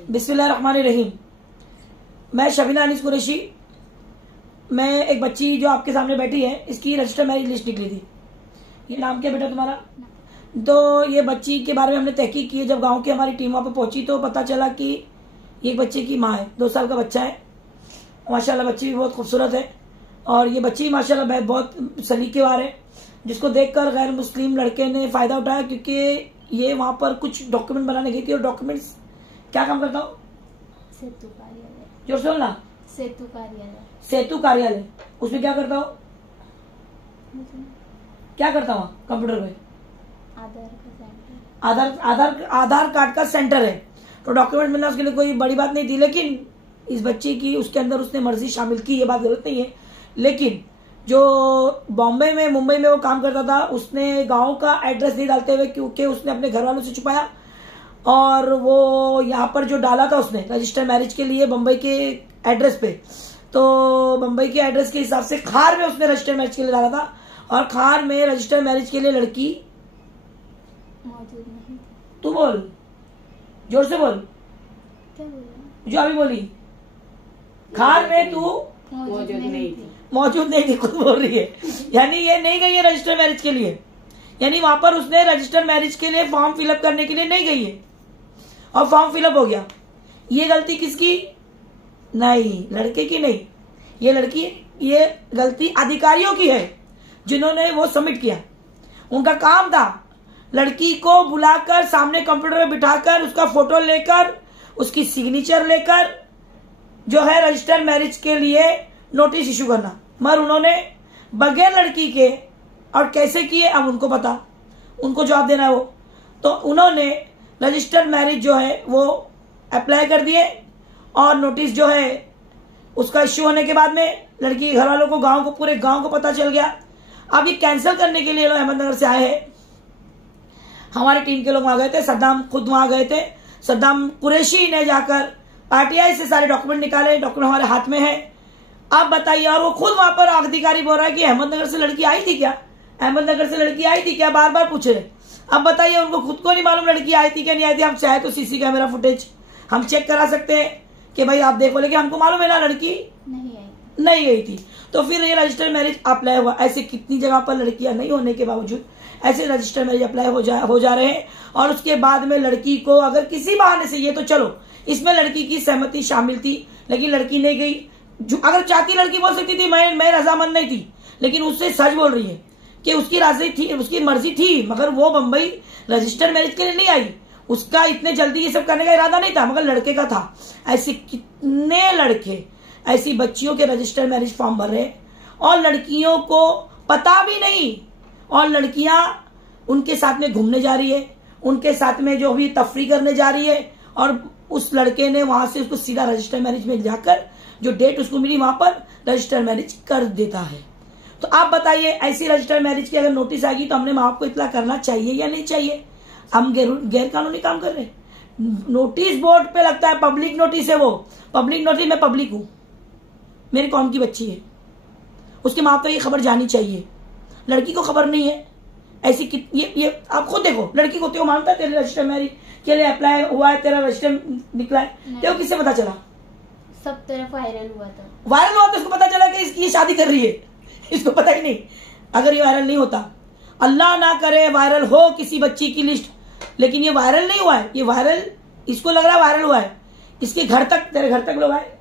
बिस्मिल्लाहिर्रहमानिर्रहीम। मैं शबीना अनीस कुरैशी। मैं एक बच्ची जो आपके सामने बैठी है, इसकी रजिस्टर मैरिज लिस्ट निकली थी। ये नाम क्या बेटा तुम्हारा? तो ये बच्ची के बारे में हमने तहकीक की है। जब गांव की हमारी टीम वहाँ पर पहुंची तो पता चला कि ये बच्चे की माँ है। 2 साल का बच्चा है। माशाल्लाह बच्ची भी बहुत खूबसूरत है और ये बच्ची माशाल्लाह बहुत सलीकेवार है, जिसको देखकर गैर मुस्लिम लड़के ने फायदा उठाया, क्योंकि ये वहाँ पर कुछ डॉक्यूमेंट बनाने गई थी। और डॉक्यूमेंट्स क्या काम करता हूँ? सेतु कार्यालय। जोर से बोलना। सेतु कार्यालय। सेतु कार्यालय। उसमें क्या करता हूँ? क्या करता हूँ कंप्यूटर में? आधार कार्ड का सेंटर है। तो डॉक्यूमेंट मिलना उसके लिए कोई बड़ी बात नहीं थी, लेकिन इस बच्चे की उसके अंदर उसने मर्जी शामिल की, ये बात गलत नहीं है। लेकिन जो बॉम्बे में मुंबई में वो काम करता था, उसने गांव का एड्रेस नहीं डालते हुए, क्योंकि उसने अपने घर वालों से छुपाया, और वो यहाँ पर जो डाला था उसने रजिस्टर मैरिज के लिए बम्बई के एड्रेस पे, तो बम्बई के एड्रेस के हिसाब से खार में उसने रजिस्टर मैरिज के लिए डाला था। और खार में रजिस्टर मैरिज के लिए लड़की मौजूद नहीं। तू बोल, जोर से बोल। क्या बोला? जो अभी बोली, खार में तू मौजूद नहीं थी। मौजूद नहीं थी, खुद बोल रही है। यानी ये नहीं गई है रजिस्टर मैरिज के लिए, यानी वहां पर उसने रजिस्टर मैरिज के लिए फॉर्म फिलअप करने के लिए नहीं गई है और फॉर्म फिलअप हो गया। ये गलती किसकी? नहीं, लड़के की नहीं। ये गलती अधिकारियों की है जिन्होंने वो सबमिट किया। उनका काम था लड़की को बुलाकर सामने कंप्यूटर में बिठाकर उसका फोटो लेकर उसकी सिग्नेचर लेकर जो है रजिस्टर मैरिज के लिए नोटिस इशू करना, मगर उन्होंने बगैर लड़की के, और कैसे किए अब उनको पता, उनको जवाब देना है वो। तो उन्होंने रजिस्टर मैरिज जो है वो अप्लाई कर दिए, और नोटिस जो है उसका इश्यू होने के बाद में लड़की के घर वालों को, पूरे गांव को पता चल गया। अब ये कैंसिल करने के लिए लोग अहमदनगर से आए हैं। हमारी टीम के लोग वहां गए थे, सद्दाम खुद वहां गए थे। सद्दाम कुरैशी ने जाकर आरटीआई से सारे डॉक्यूमेंट निकाले, डॉक्यूमेंट हमारे हाथ में है। आप बताइए, और वो खुद वहां पर अधिकारी बोल रहा है कि अहमदनगर से लड़की आई थी क्या, अहमदनगर से लड़की आई थी क्या, बार बार पूछ रहे। अब बताइए, उनको खुद को नहीं मालूम लड़की आई थी क्या नहीं आई थी। हम चाहे तो सीसी कैमरा फुटेज हम चेक करा सकते हैं कि भाई आप देखो, लेकिन हमको मालूम है ना लड़की नहीं गई थी। तो फिर ये रजिस्टर मैरिज अप्लाई हुआ। ऐसे कितनी जगह पर लड़कियां नहीं होने के बावजूद ऐसे रजिस्टर मैरिज अप्लाई हो जा रहे हैं। और उसके बाद में लड़की को अगर किसी बहाने से, ये तो चलो इसमें लड़की की सहमति शामिल थी, लेकिन लड़की नहीं गई। अगर चाहती लड़की बोल सकती थी मैं रजामंद नहीं थी, लेकिन उससे सच बोल रही है कि उसकी राजी थी, उसकी मर्जी थी, मगर वो बम्बई रजिस्टर मैरिज के लिए नहीं आई। उसका इतने जल्दी ये सब करने का इरादा नहीं था, मगर लड़के का था। ऐसे कितने लड़के ऐसी बच्चियों के रजिस्टर मैरिज फॉर्म भर रहे और लड़कियों को पता भी नहीं, और लड़कियां उनके साथ में घूमने जा रही है, उनके साथ में जो भी तफरी करने जा रही है, और उस लड़के ने वहां से उसको सीधा रजिस्टर मैरिज में जाकर जो डेट उसको मिली वहां पर रजिस्टर मैरिज कर देता है। तो आप बताइए, ऐसी रजिस्टर मैरिज की अगर नोटिस आएगी तो हमने माँ बाप को इतला करना चाहिए या नहीं चाहिए? हम गैर कानूनी काम कर रहे हैं। नोटिस बोर्ड पे लगता है, पब्लिक नोटिस है वो, पब्लिक नोटिस। मैं पब्लिक हूं, मेरी कौम की बच्ची है, उसके माँ बाप को ये खबर जानी चाहिए। लड़की को खबर नहीं है। ऐसी ये आप खुद देखो, लड़की को तो मानता है तेरे रजिस्टर मैरिज के लिए अप्लाई हुआ है, तेरा रजिस्टर निकला है, तो किससे पता चला? सब तरफ वायरल हुआ था। वायरल हुआ तो उसको पता चला कि इसकी ये शादी कर रही है, इसको पता ही नहीं। अगर ये वायरल नहीं होता, अल्लाह ना करे वायरल हो किसी बच्ची की लिस्ट, लेकिन ये वायरल नहीं हुआ है। ये वायरल इसको लग रहा है वायरल हुआ है, इसके घर तक, तेरे घर तक लोग आए,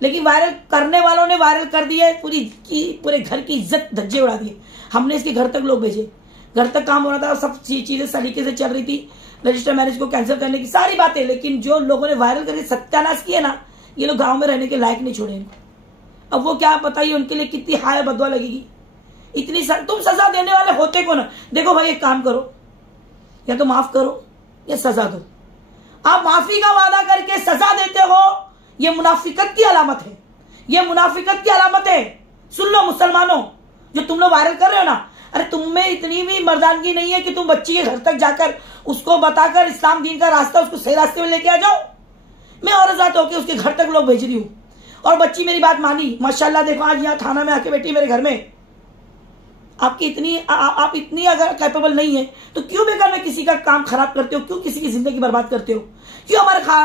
लेकिन वायरल करने वालों ने वायरल कर दिया, पूरे घर की इज्जत धज्जे उड़ा दिए। हमने इसके घर तक लोग भेजे, घर तक काम हो रहा था, सब चीजें सलीके से चल रही थी, रजिस्टर मैरिज को कैंसिल करने की सारी बातें। लेकिन जो लोगों ने वायरल करके सत्यानाश किया ना, ये लोग गांव में रहने के लायक नहीं छोड़े इनको। अब वो क्या बताइए उनके लिए कितनी हाय बदवा लगेगी। इतनी तुम सजा देने वाले होते कौन? देखो भाई, एक काम करो, या तो माफ करो या सजा दो। आप माफी का वादा करके सजा देते हो, ये मुनाफिकत की अलामत है, ये मुनाफिकत की अलामत है। सुन लो मुसलमानों, जो तुम लोग वायरल कर रहे हो ना, अरे तुम में इतनी भी मर्दानगी नहीं है कि तुम बच्ची के घर तक जाकर उसको बताकर इस्लाम दीन का रास्ता, उसको सही रास्ते में लेके आ जाओ। मैं और आजाद होकर उसके घर तक लोग भेज रही हूँ, और बच्ची मेरी बात मानी, माशाल्लाह। देखो आज यहाँ थाना में आके बैठी मेरे घर में, आपकी इतनी आप इतनी अगर कैपेबल नहीं है तो क्यों बेकार में किसी का काम खराब करते हो, क्यों किसी की जिंदगी बर्बाद करते हो, क्यों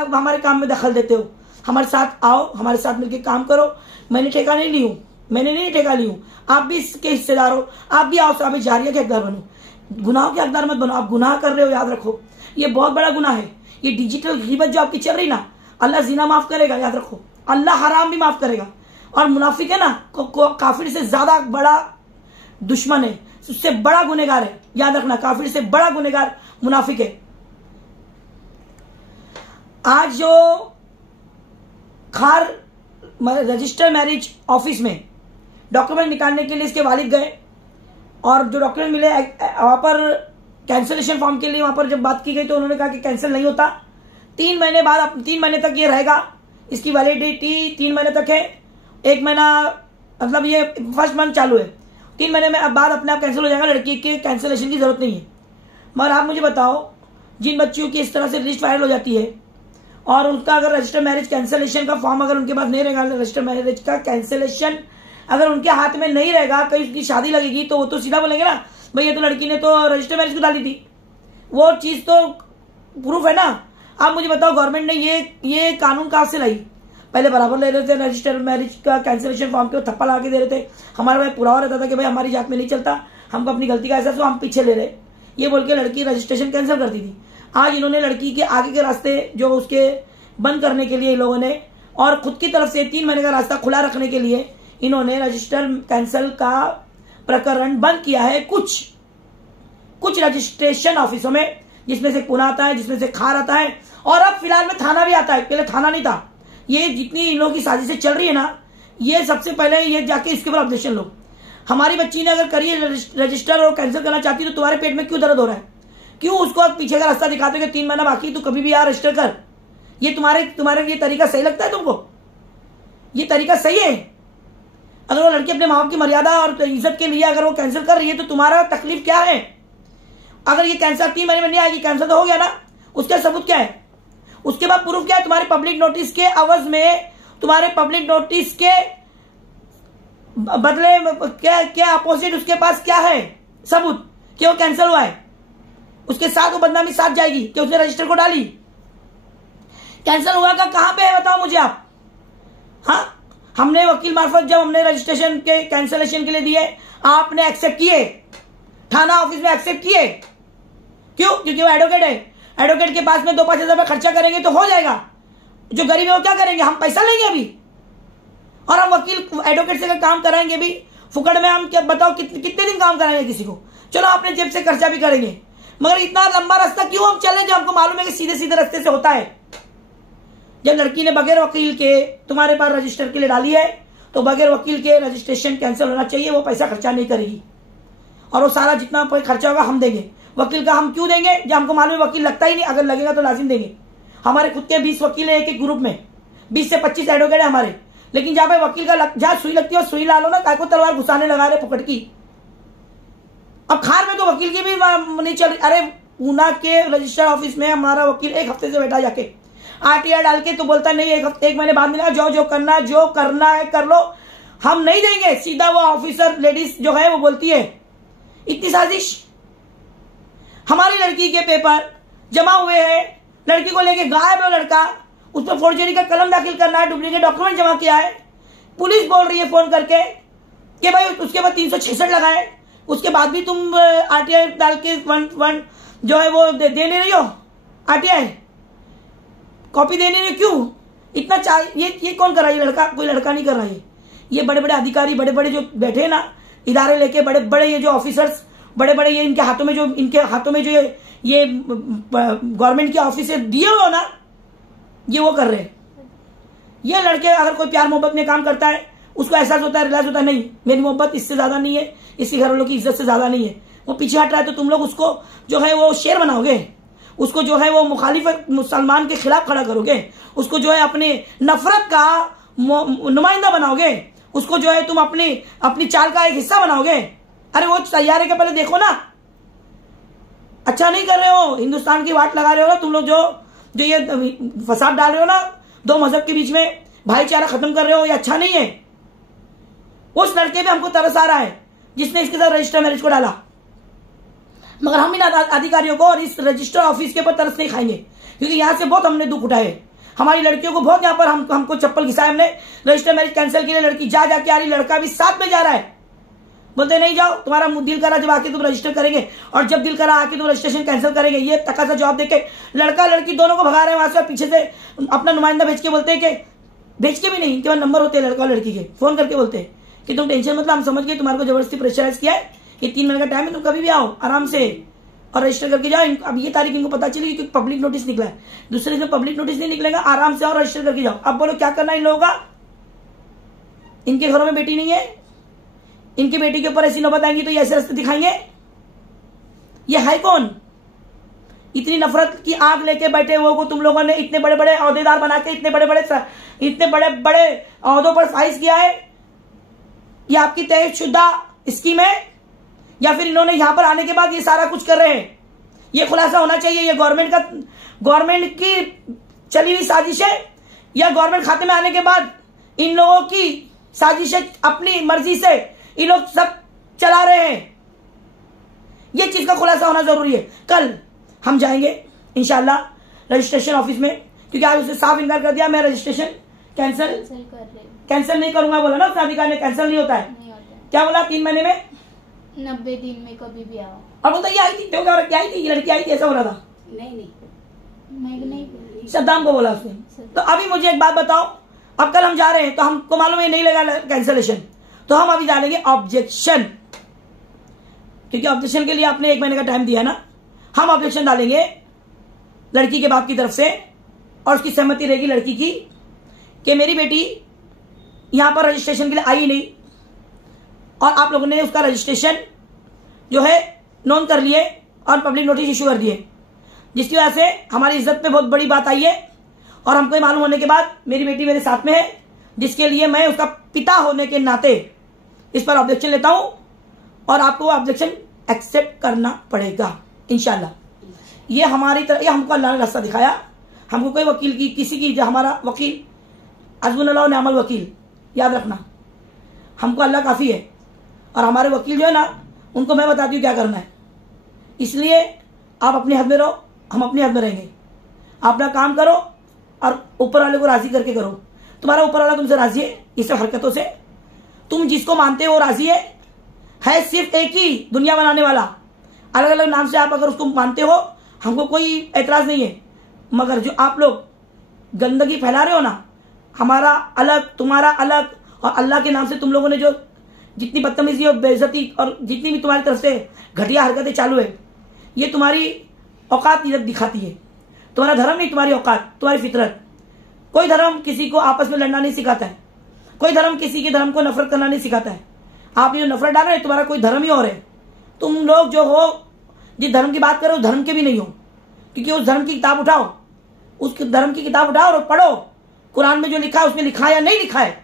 हमारे काम में दखल देते हो। हमारे साथ आओ, हमारे साथ मिलकर काम करो। मैंने ठेका नहीं ली हूं, मैंने नहीं ठेका ली हूं, आप भी इसके हिस्सेदार हो। आप भी आओ, आप जारिया के हकदार बनो, गुनाहों के हकदार मत बनो। आप गुनाह कर रहे हो, याद रखो ये बहुत बड़ा गुनाह है। ये डिजिटल गिबत जो आपकी चल रही ना, अल्लाह जिना माफ करेगा, याद रखो। अल्लाह हराम भी माफ करेगा। और मुनाफिक है ना, काफिर से ज्यादा बड़ा दुश्मन है, उससे बड़ा गुनेगार है, याद रखना। काफिर से बड़ा गुनेगार मुनाफिक है। आज जो खार रजिस्टर मैरिज ऑफिस में डॉक्यूमेंट निकालने के लिए इसके वालिद गए और जो डॉक्यूमेंट मिले वहां पर कैंसिलेशन फॉर्म के लिए वहां पर जब बात की गई तो उन्होंने कहा कि कैंसिल नहीं होता। 3 महीने बाद, 3 महीने तक ये रहेगा, इसकी वैलिडिटी 3 महीने तक है। 1 महीना मतलब ये फर्स्ट मंथ चालू है, 3 महीने में बाद अपने आप कैंसिल हो जाएगा। लड़की के कैंसिलेशन की जरूरत नहीं है। मगर आप मुझे बताओ, जिन बच्चियों की इस तरह से लिस्ट वायरल हो जाती है और उनका अगर रजिस्टर मैरिज कैंसिलेशन का फॉर्म अगर उनके पास नहीं रहेगा, रजिस्टर मैरिज का कैंसिलेशन अगर उनके हाथ में नहीं रहेगा, कहीं उसकी शादी लगेगी तो वो तो सीधा बोलेंगे ना, भाई ये तो लड़की ने तो रजिस्टर मैरिज को डाली थी। वो चीज तो प्रूफ है ना। आप मुझे बताओ, गवर्नमेंट ने ये कानून कहां से लाई? पहले बराबर ले रहे थे रजिस्टर मैरिज का कैंसिलेशन फॉर्म के थप्पा लगा के दे रहे थे। हमारे भाई पुरावा रहता था कि भाई हमारी जात में नहीं चलता, हमको अपनी गलती का एहसास हो, हम पीछे ले रहे, ये बोल के लड़की रजिस्ट्रेशन कैंसिल करती थी। आज इन्होंने लड़की के आगे के रास्ते जो उसके बंद करने के लिए इन लोगों ने, और खुद की तरफ से 3 महीने का रास्ता खुला रखने के लिए इन्होंने रजिस्टर कैंसिल का प्रकरण बंद किया है कुछ रजिस्ट्रेशन ऑफिसों में, जिसमें से पुणे आता है, जिसमें से खार आता है, और अब फिलहाल में थाना भी आता है। पहले थाना नहीं था। ये जितनी इन लोगों की साजिशें चल रही है ना, ये सबसे पहले ये जाके इसके ऊपर ऑब्जेक्शन लो। हमारी बच्ची ने अगर करी रजिस्टर और कैंसिल करना चाहती तो तुम्हारे पेट में क्यों दर्द हो रहा है? क्यों उसको पीछे का रास्ता दिखाते हो कि 3 महीना बाकी, तो कभी भी यार रजिस्टर कर। ये तुम्हारे ये तरीका सही लगता है तुमको? ये तरीका सही है? अगर वो लड़की अपने माँ बाप की मर्यादा और इज्जत के लिए अगर वो कैंसिल कर रही है तो तुम्हारा तकलीफ क्या है? अगर ये कैंसिल 3 महीने में नहीं आएगी, कैंसिल तो हो गया ना, उसका सबूत क्या है? उसके बाद प्रूफ क्या है? तुम्हारे पब्लिक नोटिस के अवज में, तुम्हारे पब्लिक नोटिस के बदले क्या अपोजिट उसके पास क्या है सबूत कि वो कैंसिल हुआ है? उसके साथ वो बदनामी साथ जाएगी कि उसने रजिस्टर को डाली। कैंसिल हुआ का कहां पे है बताओ मुझे आप। हाँ, हमने वकील मार्फत जब हमने रजिस्ट्रेशन के कैंसिलेशन के लिए दिए, आपने एक्सेप्ट किए, थाना ऑफिस में एक्सेप्ट किए। क्यों? क्योंकि वो एडवोकेट है। एडवोकेट के पास में 2-5 हजार खर्चा करेंगे तो हो जाएगा। जो गरीब है वो क्या करेंगे? हम पैसा लेंगे अभी, और हम वकील एडवोकेट से काम कराएंगे भी फुकड़ में। हम क्या बताओ कितने दिन काम कराएंगे किसी को? चलो अपने जेब से खर्चा भी करेंगे, मगर इतना लंबा रास्ता क्यों हम चलें जो हमको मालूम है कि सीधे सीधे रास्ते से होता है। जब लड़की ने बगैर वकील के तुम्हारे पास रजिस्टर के लिए डाली है तो बगैर वकील के रजिस्ट्रेशन कैंसिल होना चाहिए। वो पैसा खर्चा नहीं करेगी और वो सारा जितना खर्चा होगा हम देंगे। वकील का हम क्यों देंगे जब हमको मालूम है वकील लगता ही नहीं, अगर लगेगा तो लाजिम देंगे। हमारे खुद के 20 वकील है एक ग्रुप में, 20 से 25 एडवोकेट है हमारे, लेकिन जहां पे वकील का जहां सुई लगती है सुई ला लो ना, काय को तलवार घुसाने लगा रहे पुकट की। अब खार में तो वकील की भी नहीं चल रही। अरे पूना के रजिस्टर ऑफिस में हमारा वकील 1 हफ्ते से बैठा जाके आरटीआई डाल के, तो बोलता नहीं 1 महीने बाद मिला, जो करना है कर लो, हम नहीं देंगे। सीधा वो ऑफिसर लेडीज जो है वो बोलती है इतनी साजिश। हमारी लड़की के पेपर जमा हुए हैं, लड़की को लेके गायब है लड़का, उस पर फोर्जरी का कलम दाखिल करना है, डुप्लीकेट डॉक्यूमेंट जमा किया है। पुलिस बोल रही है फोन करके कि भाई उसके बाद 366 लगाए, उसके बाद भी तुम आरटीआई डाल के 1 जो है वो दे नहीं रही हो, आरटीआई कॉपी देने में क्यों इतना ये कौन कर रहा है? लड़का, कोई लड़का नहीं कर रहा है। ये बड़े बड़े अधिकारी, बड़े बड़े जो बैठे हैं ना इदारे लेके, बड़े बड़े ये जो ऑफिसर्स, बड़े बड़े ये इनके हाथों में जो ये गवर्नमेंट के ऑफिस दिए हुए हो ना, ये वो कर रहे हैं। ये लड़के अगर कोई प्यार मोहब्बत में काम करता है उसको एहसास होता है, रियलाइज होता है, नहीं मेरी मोहब्बत इससे ज्यादा नहीं है, इसकी घर वालों की इज्जत से ज्यादा नहीं है, वो पीछे हट रहा है, तो तुम लोग उसको जो है वो शेर बनाओगे, उसको जो है वो मुखालिफ मुसलमान के खिलाफ खड़ा करोगे, उसको जो है अपनी नफरत का नुमाइंदा बनाओगे, उसको जो है तुम अपनी चाल का एक हिस्सा बनाओगे। अरे वो तैयारी के पहले देखो ना, अच्छा नहीं कर रहे हो, हिंदुस्तान की वाट लगा रहे हो ना तुम लोग, जो ये फसाद डाल रहे हो ना 2 मजहब के बीच में, भाईचारा खत्म कर रहे हो, ये अच्छा नहीं है। उस लड़के पे हमको तरस आ रहा है जिसने इसके साथ रजिस्टर मैरिज को डाला। मगर हम इन अधिकारियों को और इस रजिस्टर ऑफिस के ऊपर तरस नहीं खाएंगे, क्योंकि यहाँ से बहुत हमने दुख उठाए। हमारी लड़कियों को बहुत यहाँ पर हमको चप्पल घिसाए हमने। रजिस्टर मैरिज कैंसिल के लिए लड़की जा जाके आ रही, लड़का भी साथ में जा रहा है। बोलते नहीं जाओ, तुम्हारा दिल करा जब आके तुम रजिस्टर करेंगे, और जब दिल करा आके तुम रजिस्ट्रेशन कैंसिल करेंगे। ये तका सा जवाब देके लड़का लड़की दोनों को भगा रहे हैं वहां से, और पीछे से अपना नुमाइंदा भेज के बोलते हैं कि भेज के भी नहीं, केवल नंबर होते हैं लड़का और लड़की के, फोन करके बोलते हैं कि तुम टेंशन मतलब हम समझ गए, तुम्हारे को जबरदस्ती प्रेशराइज किया है, ये 3 महीने का टाइम है, तुम कभी भी आओ आराम से और रजिस्टर करके जाओ। अब ये तारीख इनको पता चली क्योंकि पब्लिक नोटिस निकला है, दूसरे दिन पब्लिक नोटिस नहीं निकलेगा, आराम से और रजिस्टर करके जाओ। अब बोलो क्या करना इन लोगों का? इनके घरों में बेटी नहीं है, इनकी बेटी के ऊपर ऐसी नौबत आएंगी तो ये ऐसे रास्ते दिखाएंगे? ये है कौन? इतनी नफरत की आग लेके बैठे हुए को तुम लोगों ने इतने बड़े बड़े अहदेदार बना के इतने बड़े बड़े अहदों पर फाइज किया है। ये आपकी तयशुदा स्कीम है या फिर इन्होंने यहां पर आने के बाद ये सारा कुछ कर रहे हैं? ये खुलासा होना चाहिए। ये गवर्नमेंट की चली हुई साजिश है या गवर्नमेंट खाते में आने के बाद इन लोगों की साजिश है? अपनी मर्जी से ये लोग सब चला रहे हैं। ये चीज का खुलासा होना जरूरी है। कल हम जाएंगे इंशाल्लाह रजिस्ट्रेशन ऑफिस में, क्योंकि आज उसने साफ इनकार कर दिया मैं रजिस्ट्रेशन कैंसिल नहीं करूंगा। बोला ना उसने, अधिकारी ने कैंसिल नहीं होता है। क्या बोला? 3 महीने में 90 दिन में कभी भी आओ। और बोलता ये आई थी, क्या आई थी, ये लड़की आई थी, ऐसा बोला था? नहीं सद्दाम को बोला उसने। तो अभी मुझे एक बात बताओ, अब कल हम जा रहे हैं तो हमको मालूम है नहीं लगा कैंसिलेशन, तो हम अभी डालेंगे ऑब्जेक्शन, क्योंकि ऑब्जेक्शन के लिए आपने 1 महीने का टाइम दिया है ना। हम ऑब्जेक्शन डालेंगे लड़की के बाप की तरफ से, और उसकी सहमति रहेगी लड़की की कि मेरी बेटी यहां पर रजिस्ट्रेशन के लिए आई नहीं, और आप लोगों ने उसका रजिस्ट्रेशन जो है नोन कर लिए और पब्लिक नोटिस इशू कर दिए, जिसकी वजह से हमारी इज्जत पे बहुत बड़ी बात आई है। और हमको मालूम होने के बाद मेरी बेटी मेरे साथ में है, जिसके लिए मैं उसका पिता होने के नाते इस पर ऑब्जेक्शन लेता हूं, और आपको ऑब्जेक्शन एक्सेप्ट करना पड़ेगा इंशाल्लाह। ये हमारी तरह, ये हमको अल्लाह ने रास्ता दिखाया। हमको कोई वकील की, किसी की, हमारा वकील हस्बुनल्लाह नेअमल वकील, याद रखना, हमको अल्लाह काफी है। और हमारे वकील जो है ना, उनको मैं बताती हूँ क्या करना है। इसलिए आप अपने हद में रहो, हम अपने हद में रहेंगे। आप अपना काम करो और ऊपर वाले को राजी करके करो। तुम्हारा ऊपर वाला तुमसे राजी है इस हरकतों से? तुम जिसको मानते हो वो राजी है सिर्फ एक ही दुनिया बनाने वाला। अलग अलग नाम से आप अगर उसको मानते हो, हमको कोई एतराज नहीं है, मगर जो आप लोग गंदगी फैला रहे हो ना, हमारा अलग तुम्हारा अलग, और अल्लाह के नाम से तुम लोगों ने जो जितनी बदतमीजी और बेइज्जती और जितनी भी तुम्हारी तरफ से घटिया हरकतें चालू है, ये तुम्हारी औकात दिखाती है। तुम्हारा धर्म नहीं, तुम्हारी औकात, तुम्हारी फितरत। कोई धर्म किसी को आपस में लड़ना नहीं सिखाता है, कोई धर्म किसी के धर्म को नफरत करना नहीं सिखाता है। आप ये नफरत डाल रहे हैं, तुम्हारा कोई धर्म ही और है। तुम लोग जो हो, जिस धर्म की बात करो, धर्म के भी नहीं हो, क्योंकि उस धर्म की किताब उठाओ, उस धर्म की किताब उठाओ और पढ़ो, कुरान में जो लिखा है उसमें लिखा है या नहीं लिखा है।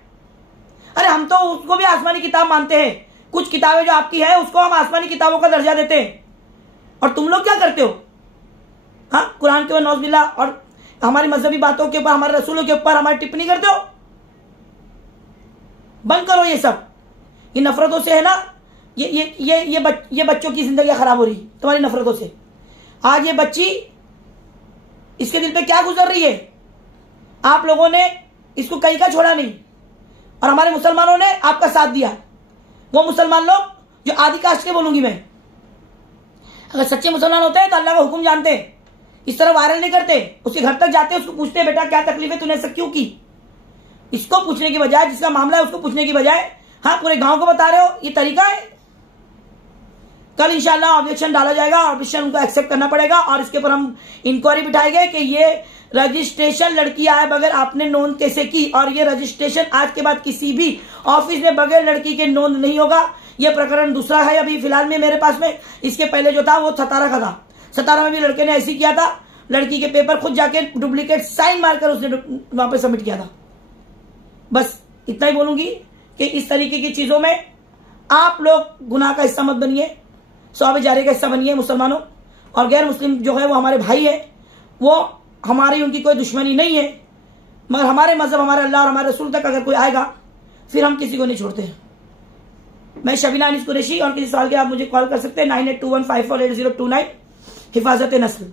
अरे हम तो उसको भी आसमानी किताब मानते हैं। कुछ किताबें जो आपकी है उसको हम आसमानी किताबों का दर्जा देते हैं, और तुम लोग क्या करते हो? हाँ, कुरान के ऊपर नौज़बिल्लाह और हमारी मजहबी बातों के ऊपर, हमारे रसूलों के ऊपर हमारी टिप्पणी करते हो। बंद करो ये सब। ये नफरतों से है ना, ये बच्चों की जिंदगी खराब हो रही है तुम्हारी नफरतों से। आज ये बच्ची, इसके दिल पे क्या गुजर रही है? आप लोगों ने इसको कहीं का छोड़ा नहीं, और हमारे मुसलमानों ने आपका साथ दिया। वो मुसलमान लोग जो आदि कास्ट के बोलूंगी मैं, अगर सच्चे मुसलमान होते हैं तो अल्लाह का हुक्म जानते हैं, इस तरह वायरल नहीं करते, उसके घर तक जाते, उसको पूछते बेटा क्या तकलीफ है, तूने ऐसा क्यों की। इसको पूछने की बजाय, जिसका मामला है उसको पूछने की बजाय, हाँ पूरे गांव को बता रहे हो, ये तरीका है? कल इंशाल्लाह ऑब्जेक्शन डाला जाएगा, ऑब्जेक्शन उनको एक्सेप्ट करना पड़ेगा, और इसके ऊपर हम इंक्वायरी बिठाएंगे कि ये रजिस्ट्रेशन लड़की आए बगैर आपने नोंद कैसे की, और ये रजिस्ट्रेशन आज के बाद किसी भी ऑफिस में बगैर लड़की के नोंद नहीं होगा। ये प्रकरण दूसरा है अभी फिलहाल में मेरे पास में। इसके पहले जो था वो सतारा का था। सतारा में भी लड़के ने ऐसी किया था, लड़की के पेपर खुद जाके डुप्लीकेट साइन मारकर उसने वहां पर सबमिट किया था। बस इतना ही बोलूंगी कि इस तरीके की चीजों में आप लोग गुनाह का हिस्सा मत बनिए, सवाब जारी का हिस्सा बनिए मुसलमानों। और गैर मुस्लिम जो है वो हमारे भाई है, वो हमारी उनकी कोई दुश्मनी नहीं है, मगर हमारे मजहब, हमारे अल्लाह और हमारे रसूल तक अगर कोई आएगा फिर हम किसी को नहीं छोड़ते हैं। मैं शबीना अनीस कुरैशी, और किसी सवाल के आप मुझे कॉल कर सकते हैं 9821548029। हिफाजत नस्ल।